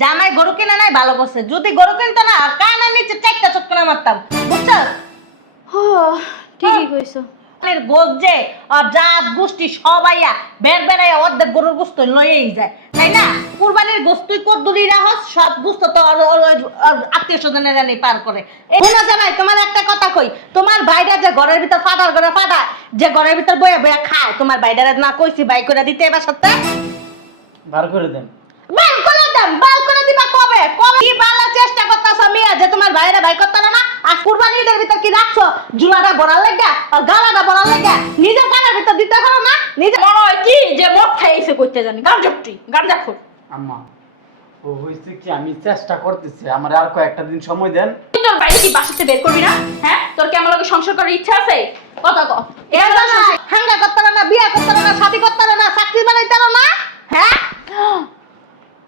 জামাই গরু কিনে নাই ভালো করছে, যদি গরু কিনতো না কানের নিচে চারটা চটকনা মারতাম, বুঝছো? ঠিকই কইছো। গোজ যে জাত গোষ্ঠী সবাইয়া বের বেড়াইয়া অর্ধেক গরুর গোস্ত লইয়েই যায়, তাই না? কুরবানির গোস্তই কদ্দুরি রাহস, সব গোস্ত তো আত্মীয় স্বজনেরা নেই পার করে। শোনা জামাই, তোমার একটা কথা কই, তোমার ভাইরা যে ঘরের ভিতর ফাটার ঘরে ফাটায়, যে ঘরের ভিতর বইয়া বইয়া খায়, তোমার ভাইডারে না কইছি বাই করে দিতে এবার সত্যি? বার করে দেন। বাল করে দেন, বাল করে দিবা কবে? কবে কি বালা চেষ্টা করতাছ মিয়া যে তোমার ভাইরা ভাই করতে না? আর কুরবানির ভিতর কি রাখছো? জুলাটা বড়ার লাগা আর গালাটা বড়ার লাগা নিজের কানের ভিতর দিতে পারো না? নিজে মনে হয় কি যে মদ খাইছে কইতে জানি, গাঞ্জাপটি গাঞ্জাখোর। আম্মা, ও হইছে কি, আমি চেষ্টা করতেছি, আমার আর কয়েকটা দিন সময় দেন। তুই তোর বাইরে কি বাসাতে বের করবি না? হ্যাঁ, তোর কি আমার লগে সংসার করার ইচ্ছা আছে? কথা ক। এরা না হাঙ্গা করতে না, বিয়ে করতে না, শাদি করতে না, চাকরি বানাইতে না, হ্যাঁ?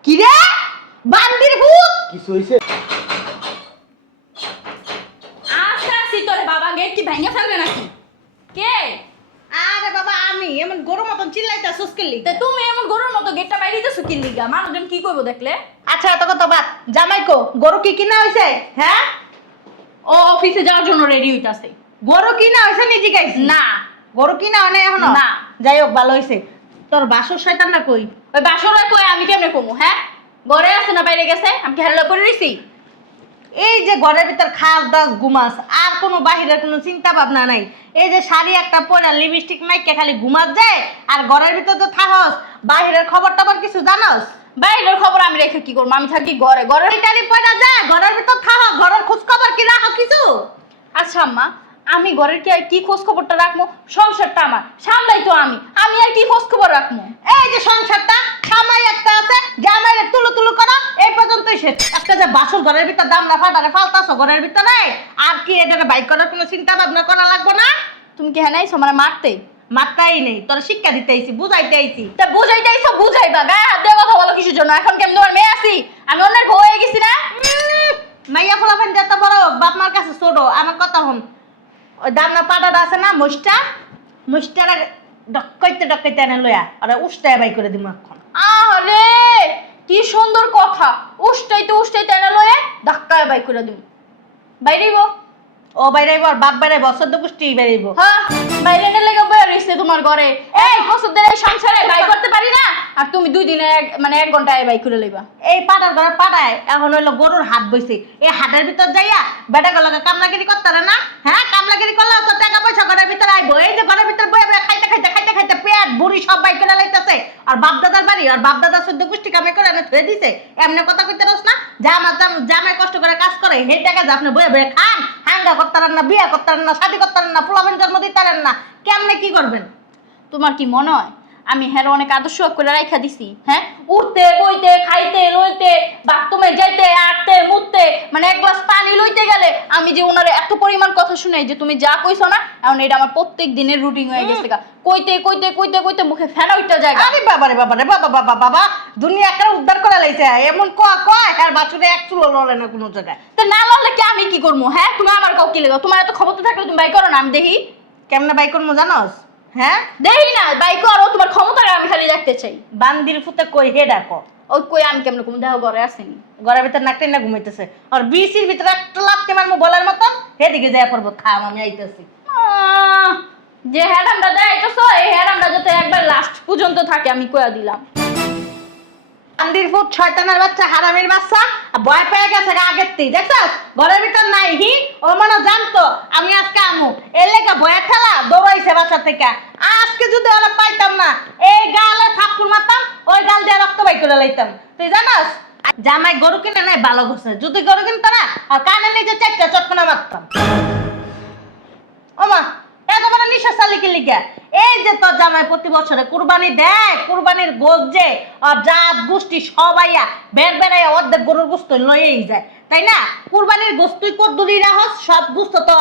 কি রে বান্দির ভূত? কিছু হইছে? আচ্ছা আসি, তোর বাবা গেট কি ভেঙে ফেলবে নাকি? কে? আরে বাবা, আমি এমন গরু মতন চিল্লাইতাছস কি তা তুমি এমন গরুর মতো গেটটা বাইরে দিতেছো কি লিগা? মানুষজন কি করবো দেখলে? আচ্ছা এত কথা বাদ, জামাই কো গরু কি কিনা হইছে? হ্যাঁ, ও অফিসে যাওয়ার জন্য রেডি হইতাছে। গরু কিনা হইছে নিজে গাইছি না, গরু কিনা হয় না এখনো? না। যাই হোক ভালো হইছে। তোর বাসর শয়তান না কই? ওই বাসরা কই আমি কেমনে কমু? হ্যাঁ, ঘরে আছে না বাইরে গেছে? আমি কি হেলা করে রইছি? এই যে ঘরের ভিতর খাস দাস ঘুমাস, আর কোনো বাহিরের কোনো চিন্তা ভাবনা নাই। এই যে শাড়ি একটা পরে লিপস্টিক মাইকে খালি ঘুমাস যায়, আর ঘরের ভিতর তো থাকস, বাহিরের খবর টবর কিছু জানোস? বাইরের খবর আমি রেখে কি করবো? আমি থাকি ঘরে। ঘরের টাড়ি পয়সা যায়, ঘরের ভিতর থাক, ঘরের খোঁজ খবর কি রাখো কিছু? আচ্ছা আম্মা, আমি ঘরের কি আর কি খোঁজ খবরটা রাখবো? সংসারটা আমার সামলাই তো আমি আর কি খোঁজ খবর রাখবো? এই যে সংসারটা জামাই একটা আছে, জামাইরে তুলু তুলু করো, এই পর্যন্তই শেষ। একটা যে বাসর ঘরের ভিতর দাম না ফাটারে ফালতাছো ঘরের ভিতরে, আর কি এটারে বাইক করার কোনো চিন্তা ভাবনা করা লাগবে না? তুমি কি হ্যাঁ নাইছো মানে মারতে? মাত্রাই নেই, তোর শিক্ষা দিতে আইছি, বুঝাইতে আইছি। তা বুঝাইতে আইছো বুঝাইবা, গায়ে হাত দিয়ে কথা বলো কিসের জন্য? এখন কি আমি তোমার মেয়ে আছি? আমি অন্যের বউ হয়ে গেছি না? মাইয়া ফলাফান যত বড় বাপ মার কাছে ছোট, আমার কথা হন। ওই দামনা পাটাটা আছে না, মুষ্টারা ডকাইতে এনে লয়া আর উষ্টায় বাই করে দিমু এখন। আরে কি সুন্দর কথা! উষ্টাইতে এনে লয়ে ধাক্কায় বাই করে দিম। বাইরেইব? ও বাইরাইব আর বাপ বাইরাইব, সদ্য পুষ্টি বাইরাইব। হ্যাঁ, বাইরে এনে লেগে বয়ে রইছে তোমার ঘরে। এই বছরদের এই সংসারে বাই করতে পারি না, আর তুমি 2 দিনে মানে 1 ঘন্টায় বাই করে লইবা। এই পাটার ঘরে পাটায় এখন হইলো গরুর হাট বইছে, এই হাটের ভিতর যাইয়া বেটা গলাকে কামলাগিরি করতে না? হ্যাঁ, কামলাগিরি করলে তো টাকা পয়সা ঘরের ভিতরে আইবো। এই যে ঘরের ভিতর বয়ে বয়ে খাইতে পেট বুড়ি সব বাই করে লাইতেছে, আর বাপ দাদার বাড়ি, আর বাপ দাদা সদ্য পুষ্টি কামে করে এনে ধুয়ে দিছে। এমনি কথা কইতে রস না, জামাই কষ্ট করে কাজ করে, সেই টাকা যে আপনি বয়ে বয়ে খান, হাঙ্গা করতে না, বিয়া করতে না, শাদি করতে না, ফুলাবেন জন্ম দিতে না, কেমনে কি করবেন? তোমার কি মনে হয় আমি হ্যাঁ অনেক আদর্শ করে রাইখা দিছি? হ্যাঁ, উঠতে বইতে খাইতে লইতে বাথরুমে যাইতে আটতে মুততে মানে 1 গ্লাস পানি লইতে গেলে আমি যে ওনারে এত পরিমাণ কথা শুনাই যে তুমি যা কইছো না, এখন এটা আমার প্রত্যেক দিনের রুটিন হয়ে গেছে গা। কইতে মুখে ফেনা উঠতে যায়। আরে বাবা রে বাবা রে বাবা বাবা বাবা, দুনিয়া একটা উদ্ধার করে লাইছে, এমন কয় আর বাছুরে এক চুলো লড়ে না কোনো জায়গায়। তো না লড়লে কি আমি কি করবো? হ্যাঁ, তুমি আমার কাউ কি লেগো? তোমার এত ক্ষমতা থাকলে তুমি বাই করো না, আমি দেখি। কেমনে বাই করবো জানোস? হ্যাঁ, দেখি না বাই করো, তোমার ক্ষমতাটা আমি খালি দেখতে চাই। বান্দির ফুতে কই হে ডাকো। ওই কই আমি কেমন কোন দেখো ঘরে আসেনি? ঘরের ভিতর নাকটাই না ঘুমাইতেছে, আর বিসির ভিতরে একটা লাফতে মারমু বলার মতন, হেদিকে যায় পড়বো, থাম আমি আইতেছি। যে হ্যাডামটা দেয় এই হ্যাডামটা যাতে একবার লাস্ট পর্যন্ত থাকে আমি কইয়া দিলাম। বান্দির ফুট শয়তানের বাচ্চা, হারামির বাচ্চা, ভয় পেয়ে গেছে আগের থেকে, দেখছস? ঘরের ভিতর নাই হি, ও মনে জানতো আমি আজকে আমু, এর লেগে ভয়ের ঠেলা দৌড়াইছে বাসা থেকে। আজকে যদি ওরা পাইতাম না, এই গালে থাপ্পড় মারতাম, ওই গাল দিয়ে রক্ত বাই করে লাইতাম। তুই জানাস জামাই গরু কিনে নাই ভালো করছে, যদি গরু কিনতো না আর কানে নিজে 4টা চটকনা মারতাম। ওমা, এত বড় নিঃশ্বাস চালি কি লিখা? এই যে তোর জামাই প্রতি বছরে কুরবানি দেয়, কুরবানির গোশ যে আর জাত গোষ্ঠী সবাইয়া বের বেড়াইয়া অর্ধেক গরুর গোস্ত লইয়েই যায়, তাই না? কুরবানির গোস্তই কদ্দুরি রাহস, সব গোস্ত তো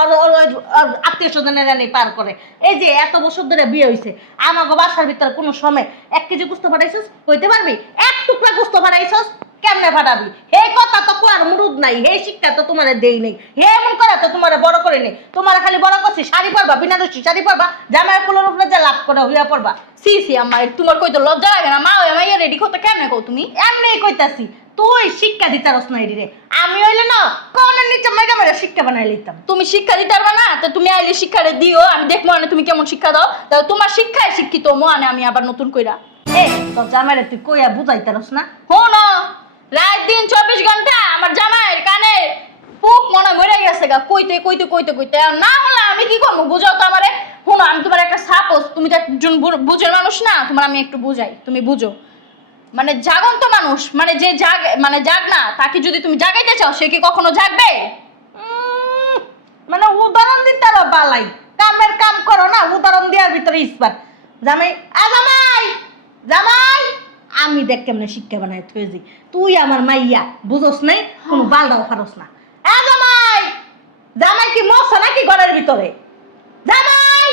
আত্মীয় স্বজনেরা নেই পার করে। এই যে এত বছর ধরে বিয়ে হইছে, আমাকে বাসার ভিতরে কোনো সময় 1 কেজি গোস্ত ফাটাইছস কইতে পারবি? 1 টুকরা গোস্ত ফাটাইছস কেমনে ফাটাবি? হে কথা তো কোয়ার মুরুদ নাই, হে শিক্ষা তো তোমারে দেই নাই, হে এমন করে তো তোমারে বড় করে নেই। তোমারে খালি বড় করছি শাড়ি পরবা, বিনা দোষী শাড়ি পরবা, জামাই কুলোর উপরে যে লাভ করে হইয়া পড়বা। সি আমার তোমার কই তো লজ্জা লাগে না? মা ওই মাইয়া রেডি করতে কেমনে কও তুমি? এমনি কইতাছি, তুই শিক্ষা দিতে রস না রে। আমি হইলে না কোনের নিচে মেগা মেগা শিক্ষা বানাই লইতাম। তুমি শিক্ষা দিতে পারবা না, তো তুমি আইলে শিক্ষাটা দিও, আমি দেখবো না তুমি কেমন শিক্ষা দাও। তাও তোমার শিক্ষায় শিক্ষিত মানে আমি আবার নতুন কইরা এ তোর জামাইরে তুই কইয়া বুঝাইতে রস না। শোনো, রাত দিন 24 ঘন্টা আমার জামাইয়ের কানে পুক মনে মরে গেছে গা, কইতে কইতে কইতে কইতে। আর না হলে আমি কি করবো, বুঝাও তো আমারে। শোনো, আমি তোমার একটা সাপোজ, তুমি তো একজন বুঝের মানুষ না, তোমার আমি একটু বুঝাই, তুমি বুঝো। মানে জাগন্ত মানুষ, মানে যে জাগ, মানে জাগ না, তাকে যদি তুমি জাগাইতে চাও সে কি কখনো জাগবে? মানে উদাহরণ দিতে রো বালাই, কামের কাম করো না, উদাহরণ দেওয়ার ভিতরে ইস্পাত। জামাই জামাই জামাই, আমি দেখ কেমনে শিক্ষা বানাই থুয়েছি। তুই আমার মাইয়া বুঝোস নাই, কোনো বালদাও ফারস না। জামাই জামাই কি মশা নাকি ঘরের ভিতরে? জামাই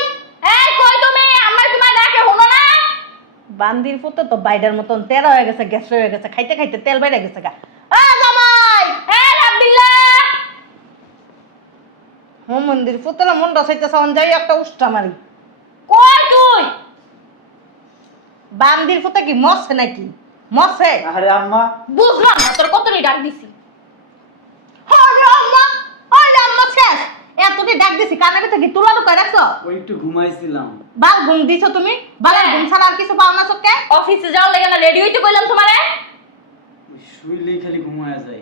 এই কই তুমি? আমার তোমার ডাকে শোনো না? বান্দির পুতো তো বাইডার মতন তেরা হয়ে গেছে, গ্যাস হয়ে গেছে, খাইতে খাইতে তেল বাইরে গেছে গা। জামাই আব্দুল্লাহ, মন্দির পুতলা মন্ডা চাইতে সাউন যাই একটা উষ্টা মারি। কই তুই? বান্দির পুতো কি মশে নাকি? মশে? আরে আম্মা, বুঝলাম না তোর কতটি ডাক দিছি। আরে আম্মা, আরে আম্মা শেষ। এতটি ডাক দিছি, কানে ভিতরে কি তুলা ঢুকাই রাখছো? ওই একটু ঘুমাইছিলাম। বাল ঘুম দিছো তুমি? বালের ঘুম ছাড়া আর কিছু পাও না চোখে? অফিসে যাও লাগে না, রেডি হইতে কইলাম তোমারে। ওই শুইলেই খালি ঘুমায়া যাই।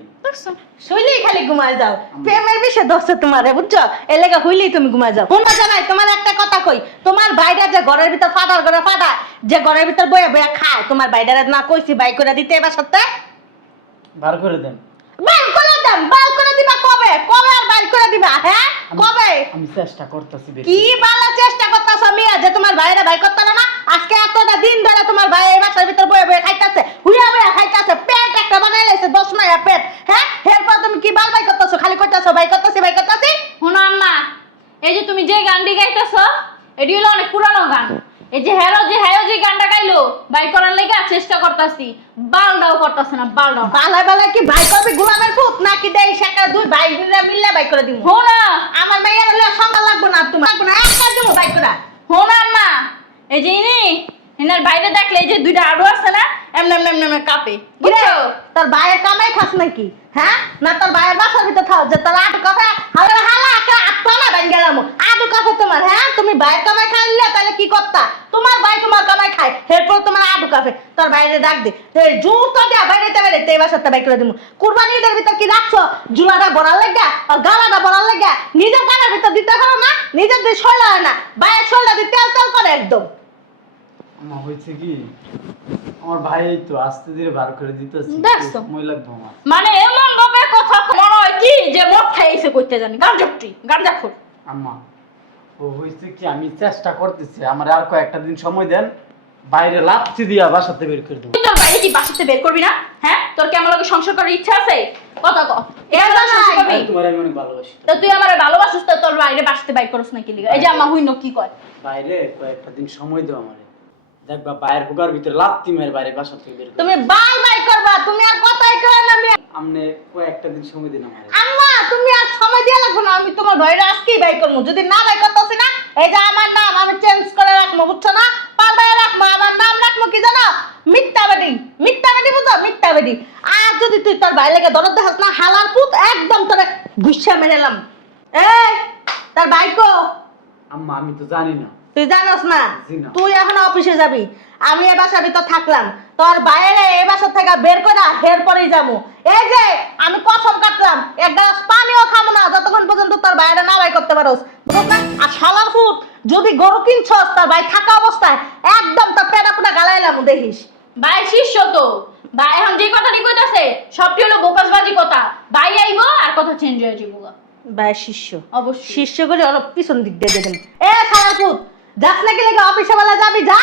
শুইলেই খালি ঘুমায় যাও। প্রেমের বিষয় ধরছে তোমারে, বুঝছো? এ লেগা হইলেই তুমি ঘুমায় যাও। শোনো জানাই, তোমার একটা কথা কই, তোমার বাইরে যে ঘরের ভিতর ফাটার করে ফাটা, যে ঘরের ভিতর বইয়া বইয়া খায়, তোমার বাইরে না কইছি বাই করে দিতে এবার সত্যি? বার করে দেন। বাই করে দেন, বাই করে দিবা কবে? কবে আর বাই করে দিবা? হ্যাঁ কবে? আমি চেষ্টা করতেছি। কি বালা চেষ্টা করতেছ মিয়া, যে তোমার ভাইরা ভাই করতে না? আজকে এতটা দিন ধরে তোমার ভাই এই বাসার ভিতর বয়ে বয়ে খাইতেছে, হুইয়া বয়ে খাইতেছে, পেট একটা বানাই লাইছে 10 মায়া পেট। হ্যাঁ এরপর তুমি কি বাল বাই করতেছো? খালি কইতাছো ভাই করতেছি ভাই করতেছি। শোনো আম্মা, এই যে তুমি যে গানটি গাইতেছো এটি হলো অনেক পুরানো গান। এই যে হ্যারো যে গানটা গাইলো বাই করার লেগে চেষ্টা করতেছি, বালডাও করতেছে না, বালডাও। বালায় বালায় কি ভাই করবে গোলামের পুত নাকি দেই সেটা দুই ভাই মিলে ভাই করে দিব? শোনো আমার মাইয়ার হলে সম্মান লাগবে না, তোমার লাগবে না, একটা দিব ভাই করে। শোনো আম্মা, এই যে এনার বাইরে দেখলে এই যে দুইটা আড়ু আছে না, এমনি এমনি এমনি এমনি কাঁপে, বুঝছো? তোর ভাইয়ের কামাই খাস নাকি? হ্যাঁ না তোর ভাইয়ের বাসার ভিতর খাও, যে তোর আটু কথা হালা হালা একটা আটপানা বান গেলাম আটু কথা তোমার। হ্যাঁ তুমি ভাইয়ের কামাই খাইলে তাহলে কি করতা? তোমার ভাই তোমার কামাই খায়, এরপর তোমার আটু কাফে। তোর বাইরে ডাক দে, জুতো দেয়া বাইরেতে বাইরেতে এই বাসাতে বাই করে দিব। কুরবানি ঈদের ভিতর কি রাখছো? জুলাটা বড়ার লেগা আর গালাটা বড়ার লেগা? নিজের কানের ভিতর দিতে পারো না? নিজের দিয়ে শৈলা হয় না, ভাইয়ের শৈলা দিয়ে তেল তেল করে একদম। আমার হয়েছে কি, আমার ভাই এই তো আস্তে ধীরে বার করে দিতেছি, দেখছো? সময় লাগবে আমার। মানে এমন ভাবে কথা মনে হয় কি যে মদ খাইছে কইতে জানি, গাঞ্জাখোর। আম্মা, ও হয়েছে কি, আমি চেষ্টা করতেছি, আমার আর কয়েকটা দিন সময় দেন, বাইরে লাথি দিয়া বাসাতে বের করে দেবো। তুই তোর বাইরে কি বাসাতে বের করবি না? হ্যাঁ, তোর কি আমার লগে সংসার করার ইচ্ছা আছে? কথা ক। তোমার আমি অনেক ভালোবাসি। তো তুই আমারে ভালোবাসিস, তো তোর বাইরে বাসাতে বাইর করছ নাকি লিগা? এই যে আম্মা হুইনো কি কয়, বাইরে কয়েকটা দিন সময় দাও আমারে, দেখবা বাইরের হুগার ভিতরে লাথি মেরে বাইরে বাসা থেকে বের করে তুমি বাল বাই করবা, তুমি আর কথাই কয় না। আমি আমনে কয়েকটা দিন সময় দিন আমারে। আম্মা তুমি আর সময় দিয়া লাগবে না, আমি তোমার ভাইরা আজকেই বাই করবো। যদি না বাই করতেছি না, এই যে আমার নাম আমি চেঞ্জ করে রাখবো, বুঝছো না? পাল্টায় রাখবো, আমার নাম রাখবো কি জানো? মিথ্যাবাদী। মিথ্যাবাদী বুঝো? মিথ্যাবাদী। আর যদি তুই তোর ভাই লেগে দরদ দেখাস না, হালার পুত একদম তোরে গুচ্ছা মেরেলাম। এই তার ভাই কো? আম্মা আমি তো জানি না। তুই জানাস না? জি না। তুই এখন অফিসে যাবি, আমি এ বাসার ভিতর থাকলাম, তোর বাইরে এ বাসা থেকে বের করে হের পরেই যাবো। এই যে আমি কসম কাটলাম, এক গ্লাস পানিও খাবো না যতক্ষণ পর্যন্ত তোর বাইরে না বাই করতে পারোস, বুঝছ না? আর শালার ফুট, যদি গরু কিনছস তার ভাই থাকা অবস্থায় একদম তার পেটা পুটা গালাইলাম দেখিস। ভাই শিষ্য তো, ভাই এখন যে কথাটি কইতাছে সবটি হলো বোকাসবাজি কথা। ভাই আইবো আর কথা চেঞ্জ হয়ে যাবো। ভাই শিষ্য অবশ্যই শিষ্য করে অলপ পিছন দিক দিয়ে দেবেন। এ শালার ফুট, যাস নাকি লেগে অফিসে বেলা যাবি? যা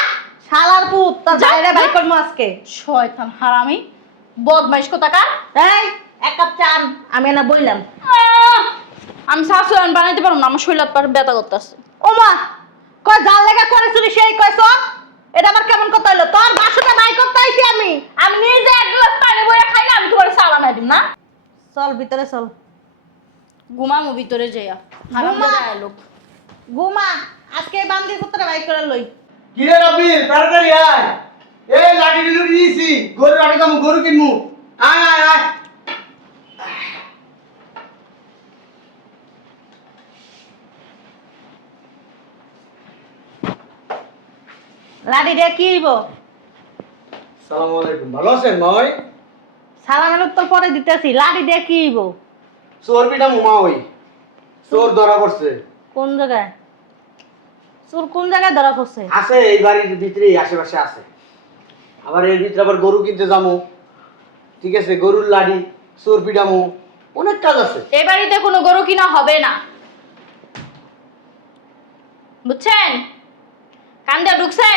শালার পুত, তোর যা, বাইরে বাই যা। করবো আজকে। শয়তান হারামি বদমাইশ কোথাকার। এই এক কাপ চা আন, আমি না বললাম। আমি শাশুড়ি বানাইতে পারবো না, আমার শরীর পার ব্যথা করতেছে। ওমা কয় জাল লেগা করেছিলি সেই কইছ? এটা আবার কেমন কথা হলো? তোর বাসাটা বাই করতে আইছি আমি। আমি নিজে এক গ্লাস পানি বইয়া খাই না, আমি তোমার সালা নাই দিম না। চল ভিতরে চল, ঘুমামো ভিতরে যাইয়া, হারাম ঘুমা। দাদা লোক। ঘুমা, আজকে বান্দির পুত্র বাই করে লই। কিরে রবির তাড়াতাড়ি আয়। এই লাঠি দিলু দিয়েছি, গরু আটকামু, গরু কিনমু। আয় আয় আয় লাডি দিয়ে কি হইব? সালাম আলাইকুম ভালো আছেন মাই সালামের উত্তর পরে দিতেছি। লাডি দিয়ে কি হইব? চোর পিটা মুমা ওই চোর ধরা পড়ছে কোন জায়গায় চোর কোন জায়গায় ধরা পড়ছে? আছে এই বাড়ির ভিতরেই আশেপাশে আছে আবার এর ভিতরে আবার গরু কিনতে যাবো ঠিক আছে গরুর লাড়ি চোর পিটামু অনেক কাজ আছে এই বাড়িতে কোনো গরু কিনা হবে না, বুঝছেন? কান্দে ঢুকছে।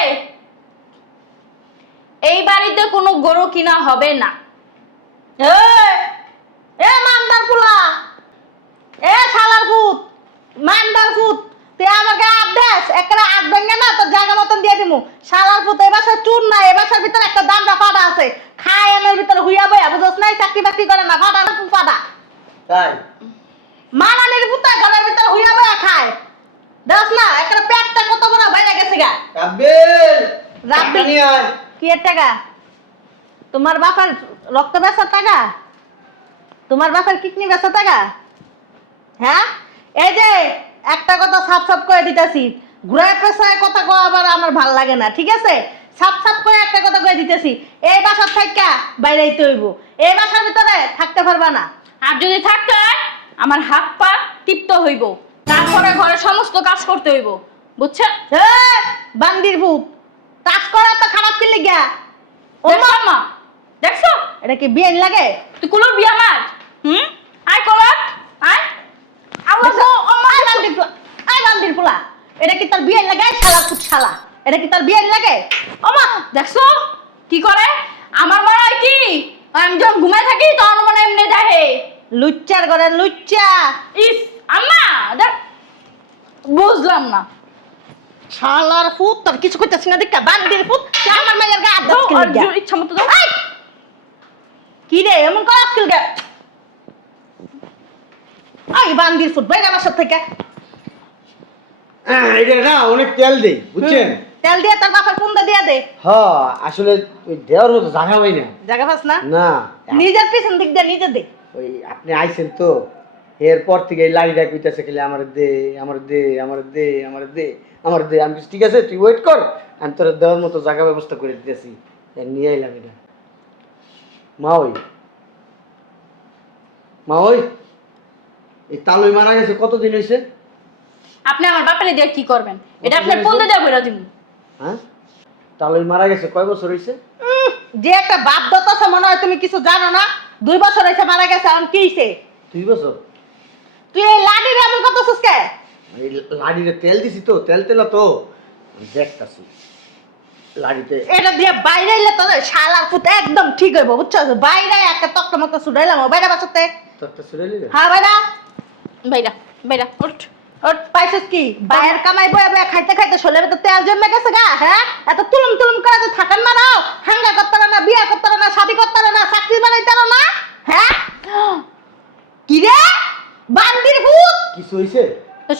এই বাড়িতে কোনো গরু কিনা হবে না। এ এ মান্দার পুলা, এ শালার ফুট, মান্দার ফুট, তুই আমাকে আদেশ একলা আট ভেঙে না তোর জায়গা মতন দিয়ে দিমু। শালার ফুট, এ বাসায় চুর না, এ বাসার ভিতরে একটা দামটা ফাটা আছে, খায় এনের ভিতরে হুইয়া বইয়া, বুঝছ নাই? চাকরি বাকরি করে না, ফাটা না ফাটা তাই মানানির পুতা ঘরের ভিতরে হুইয়া বইয়া খায়, দেখ না একটা পেটটা কত বড় বাইরে গেছে গা। রাব্বিল রাব্বিল? নিয়ে আয় কি এর টাকা? তোমার বাপের রক্ত বেচার টাকা? তোমার বাপের কিডনি বেচার টাকা? হ্যাঁ, এই যে একটা কথা সাফ সাফ করে দিতেছি, ঘুরায় পেছায় কথা কওয়া আবার আমার ভাল লাগে না, ঠিক আছে? সাফ সাফ করে একটা কথা কয়ে দিতেছি, এই বাসার থাইকা বাইরেইতে হইব, এই বাসার ভিতরে থাকতে পারবা না। আর যদি থাকতে হয়, আমার হাত পা টিপতে হইব, তারপরে ঘরের সমস্ত কাজ করতে হইব, বুঝছেন? এ বান্দির ভূত, কাজ করা তো খারাপ কি লিগা? ও দেখছো মা, দেখছো? এটা কি বিয়ে লাগে? তুই কুলোর বিয়া মার। আয় কলার, আয়। আওয়াজ বান্দির পোলা, এটা কি তোর বিয়ে লাগে? শালা ফুট শালা, এটা কি তোর বিয়ে লাগে? ওমা দেখছো কি করে? আমার মনে হয় কি আমি যখন ঘুমায় থাকি তখন মনে হয় এমনি দেখে। লুচ্চার ঘরে লুচ্চা। ইস আম্মা দেখ, বুঝলাম না। শালার ফুট, তোর কিছু করতেছিস না দেখা, বান্দির ফুট, তুই আমার মায়ের গা হাত দিস কি আর লিগা? ইচ্ছা মতো দাও। এই! কি রে এমন কর আজকাল গা? আই বান্দির ফুট বাইরে বাসার থেকে। এটা না অনেক তেল দেই বুঝছেন তেল দিয়ে তোর বাপের পুন্দা দিয়া দে। হ্যাঁ আসলে ওই দেওয়ার মতো জায়গা পাই না জায়গা পাস না? না নিজের পিছন দিক দিয়ে নিজে দে। ওই আপনি আইছেন তো এরপর থেকে এই লাড়িটা কইতাছে খেলে আমার দে আমার দে আমার দে আমার দে আমার দে আমি বলছি, ঠিক আছে তুই ওয়েট কর আমি তোর দেওয়ার মতো জায়গা ব্যবস্থা করে দিতেছি নিয়ে এলাম এটা মা ওই এই তালুই মারা গেছে কতদিন হয়েছে আপনি আমার বাপের দিয়ে কি করবেন? এটা আপনার পন্দে দেওয়া বইরা দিমু। হ্যাঁ তালুই মারা গেছে কয় বছর হয়েছে যে একটা বাপ দত্তা মনে হয় তুমি কিছু জানো না। 2 বছর হয়েছে মারা গেছে, এখন কি হইছে? 2 বছর তুই এই লাডির এমন করতেছিস কে? এই লাড়িতে তেল দিছি তো তেল তেলা তো আমি দেখতাছি লাড়িতে এটা দিয়ে বাইরে এলে তোদের শালার ফুট একদম ঠিক হইব, বুঝছস? বাইরে একটা তক্তা মতো ছুড়াইলাম বাইরে বাসাতে। তোরটা ছুড়ে নিলে হ্যাঁ বাইরা বাইরা বাইরা ওঠ। ওর পাইছিস কি? বাইরের কামাই বয়ে বয়ে খাইতে খাইতে শরীরে তো তেল জমে গেছে গা। হ্যাঁ, এত তুলুম তুলুম করে তো থাকেন না, রাও হাঙ্গা করতে না, বিয়ে করতে না, শাদি করতে না, চাকরি বানাইতে না। হ্যাঁ কি রে বান্দির ভূত? কিছু হইছে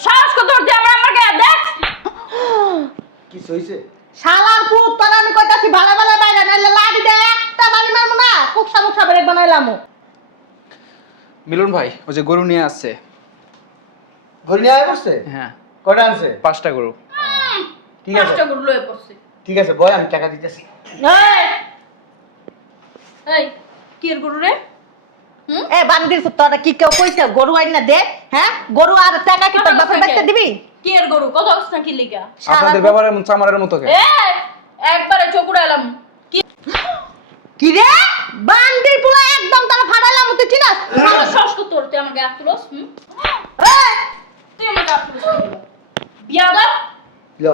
সাহস কত উঠতে আমার আমার গায়ে দেখ। কিছু হইছে শালার ভূত, তোর আমি কইতাছি ভালো ভালো বাইরে নাইলে লাড়ি দে একটা বাড়ি মারমু না, কুকসা মুকসা বেরে বানাইলাম। মিলন ভাই ওই যে গরু নিয়ে আসছে। ঘড়ি নিয়ে আয় করছে হ্যাঁ কয়টা আনছে 5টা গরু। ঠিক আছে পাঁচটা গরু লয়ে পড়ছে। ঠিক আছে বয় আমি টাকা দিতেছি এই এই কি এর গরু রে? এ বান্দির ভূত, তোরা কি কেউ কইছে গরু আইনা দে? হ্যাঁ, গরু আর টাকা কি তোর বাপের বাইতে দিবি? কি এর গরু কত অবস্থা কি লিগা? আপনাদের ব্যাপারে এমন চামারের মতো কে? এ একবারে চকুড়াইলাম। কি কি রে বান্দির পুলা একদম তারা ফাড়াইলাম, তুই চিনাস? সাহস কত উঠতে আমার গায়ে তুলস? এই তুই আমার গায়ে তুলস বিয়া দাও। লো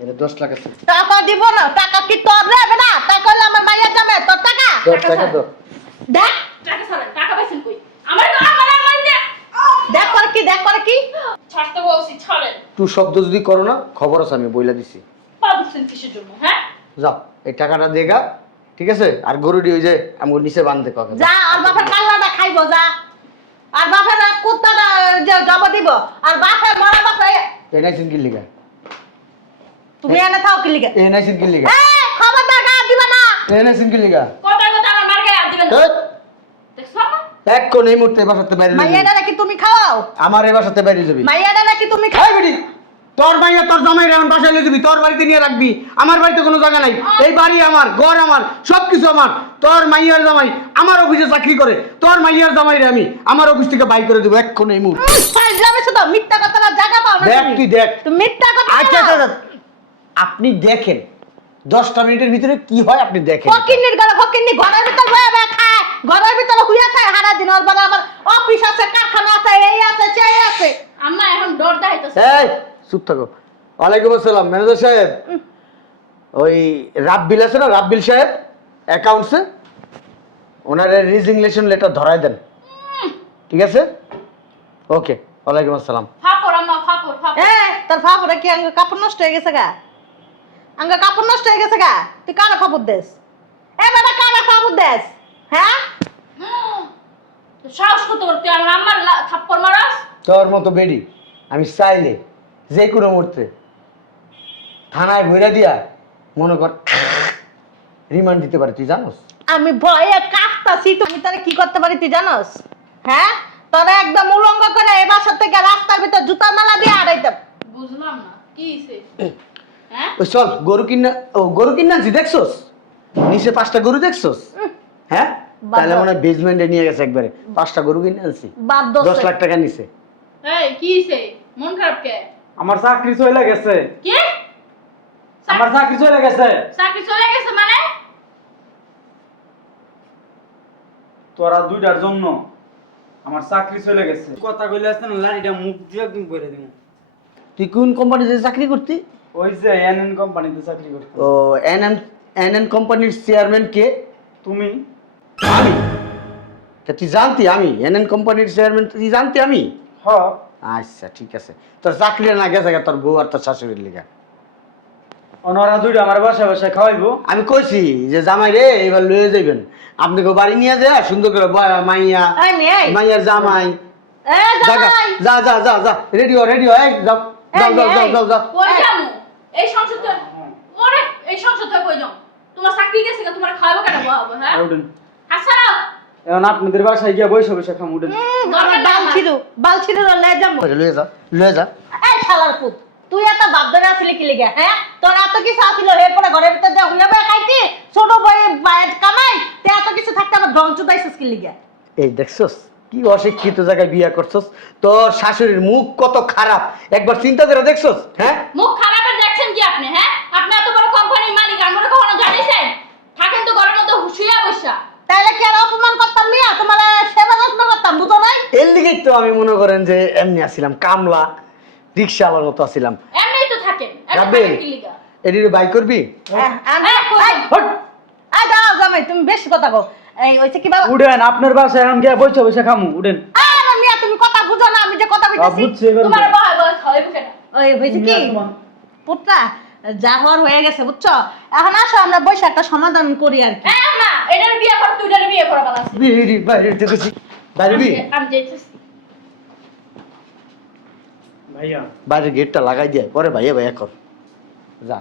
এটা 10 লাখ আছে টাকা দিব না, টাকা কি তোর রে বেটা? টাকা হলে আমার মাইয়া যাবে, তোর টাকা 10 টাকা দাও দেখ টাকা ছাড়েন, টাকা পাইছেন কই? আমার তো আমার মাইনে। দেখ করে কি, দেখ করে কি? ছাড়তে বলছি ছাড়েন। তুই শব্দ যদি করো না খবর আছে আমি বইলা দিছি পা দুছেন কিসের জন্য? হ্যাঁ যাও এই টাকাটা দেগা ঠিক আছে আর গরুটি ওই যে আমগো নিচে বাঁধতে কবে যা আর বাপের কাল্লাটা খাইবো যা, আর বাপের কুত্তাটা জব দিব, আর বাপের মরা বাপে এনাইছেন কি লিগা তুমি এনে থাও কি লিগে? এনাইছেন কি লিগা এই খবরদার গা দিবা না। এনাইছেন কি লিগা কথা কথা আমার মার গায়ে হাত দিবেন না। এই, দেখছো না? এক্ষণ এই মুহূর্তে এই বাসাতে বাইরে যাবি। মাইয়াটা নাকি তুমি খাওয়াও? আমার এই বাসাতে বাইরে যাবি। মাইয়াটা নাকি তুমি খাই বেটি, তোর মাইয়া তোর জামাই এখন বাসায় নিয়ে যাবি, তোর বাড়িতে নিয়ে রাখবি। আমার বাড়িতে কোনো জায়গা নাই, এই বাড়ি আমার, ঘর আমার, সবকিছু আমার। তোর মাইয়ার জামাই আমার অফিসে চাকরি করে, তোর মাইয়ার জামাই রে আমি আমার অফিস থেকে বাই করে দেবো এক্ষণ এই মুহূর্তে। যাবে শুধু মিথ্যা কথা না, জায়গা পাও না দেখ তুমি। তুই দেখ। তুমি মিথ্যা কথা আচ্ছা বলো। আচ্ছা, আপনি দেখেন 10টা মিনিটের ভিতরে কি হয় আপনি দেখেন। ফকিন্নির গলা ফকিন্নি ঘরের ভিতর বয়ে বয়ে খায়, ঘরের ভিতর হুইয়া খায় সারা দিন। ওর বেলা আবার অফিস আছে, কারখানা আছে, এই আছে সেই আছে। আম্মা এখন ডর দেখাইতেছে। এই চুপ থাকো। ওয়ালাইকুম আসসালাম ম্যানেজার সাহেব। ওই রাব্বিল আছে না, রাব্বিল সাহেব অ্যাকাউন্টসে, ওনার রিজিগনেশন লেটার ধরাই দেন, ঠিক আছে? ওকে, ওয়ালাইকুম আসসালাম। ফাপড় আম্মা, ফাপড় ফাপড়। এ তোর ফাপড়ে কি আঙ্গ কাপড় নষ্ট হয়ে গেছে গা? আঙ্গ কাপড় নষ্ট হয়ে গেছে গা? তুই কারা খবর দেস? এ বেটা কারা খবর দেস? হ্যাঁ সাহস করতে পারো তুই আমার আম্মার থাপ্পড় মারাস? তোর মতো বেডি আমি চাইলে যে কোনো মুহূর্তে থানায় বইরা দিয়া মনে কর রিমান্ড দিতে পারি, তুই জানোস? আমি ভয়ে কাঁপতাছি। আমি তারে কি করতে পারি তুই জানোস? হ্যাঁ তোরা একদম উলঙ্গ করে এই বাসা থেকে রাস্তার ভিতর জুতার মালা দিয়ে আড়াইতাম। বুঝলাম না কি হইছে? হ্যাঁ ওই চল গরু কিনা, ও গরু কিনা আনছি দেখছোস? নিচে 5টা গরু দেখছোস? হ্যাঁ বাবা। তাহলে মনে হয় বেজমেন্টে নিয়ে গেছে একবারে। 5টা গরু কিনে আনছি, বাপ 10 দোষ লাখ টাকা নিছে। এই কি হইছে? মন খারাপ কে? আমার চাকরি চলে গেছে, কি আমার চাকরি চলে গেছে। চাকরি চলে গেছে মানে? তোরা দুইটার জন্য আমার চাকরি চলে গেছে। কথা কইলে আসছে না, লাড়িটা মুখ দিয়ে একদম বইরে দিব। তুই কোন কোম্পানিতে চাকরি করতি? ওই যে এনএন কোম্পানিতে চাকরি করতে। ও এনএন কোম্পানির চেয়ারম্যান কে? তুমি? আমি? তা তুই জানতি আমি এনএন কোম্পানির চেয়ারম্যান? তুই জানতি আমি? হ। আচ্ছা ঠিক আছে, তোর চাকরি না গেছে গা তোর বউ আর তোর শাশুড়ির লিগা। ওনারা দুইটা আমার বাসায় বাসায় খাওয়াইবো। আমি কইছি যে জামাই রে এবার লয়ে যাইবেন, আপনি গো বাড়ি নিয়ে যায় সুন্দর করে বয়া মাইয়া, এই মেয়ে, এই। মাইয়ার জামাই। এ জাগা, জামাই যা যা যা যা, রেডিও রেডিও, এই যাও যাও যাও যাও যাও যাও। কই যামু? এই সংসার তো ওরে এই সংসার তো কই যাও? তোমার চাকরি গেছে না, তোমার খাওয়াবো কেন বাবা? হ্যাঁ আর উঠেন। হাসা এখন আপনাদের বাসায় গিয়ে বসে বসে খাম। উঠেন। আমার বাল ছিড়ু লে যাবো। লয়ে যা লয়ে যা। এই শালার পুত, তুই এত বাপ ধরে আসলি কি লিগে? হ্যাঁ তোর এত কিছু আসিল, এরপরে ঘরের ভিতর যা হুলে বয়ে খাইতি, ছোট বই বাইরে কামাই, তে এত কিছু থাকতে আমার ধ্বংস দাইছিস কি লিগে? এই দেখছস কি অশিক্ষিত জায়গায় বিয়া করছস? তোর শাশুড়ির মুখ কত খারাপ, একবার চিন্তা করে দেখছস? হ্যাঁ মুখ খারাপের দেখছেন কি আপনি? হ্যাঁ আপনি এত বড় কোম্পানির মালিক, আমরা কখনো জানিছেন? থাকেন তো ঘরের মধ্যে হুশিয়া বসা। তাইলে কি আর অপমান করতাম মিয়া? তোমার সেবা যত্ন করতাম, বুঝো নাই? এর লিগেই তো আমি মনে করেন যে এমনি আসছিলাম, কামলা রিক্সাওয়ালার মতো আসছিলাম। এমনিই তো থাকেন, এত রাব্বিল, থাকেন কি লিগা? এটির বাই করবি? আই দাও জামাই, তুমি বেশি কথা কও। এই হইছে কি বাবা? উঠেন, আপনার বাসায় এখন গিয়ে বসে বসে খামু। উঠেন। আরে মিয়া তুমি কথা বুঝো না, আমি যে কথা কইতাছি। বুঝছি এবার। তোমার বাবা বাবা খাওয়াইবো কেন? ওই হইছে কি পুত্রা, যা হওয়ার হয়ে গেছে বুঝছো। এখন আসো আমরা বসে একটা সমাধান করি আর কি। হ্যাঁ না, এটার বিয়ে কর, তুই এটার বিয়ে করা ভালো আছে। বিড়ি বাইরে দেখেছি, বাইরবি? আমি যাইতেছি। ভাইয়া বাইরের গেটটা লাগাই দিয়ে পরে ভাইয়া ভাইয়া কর, যা।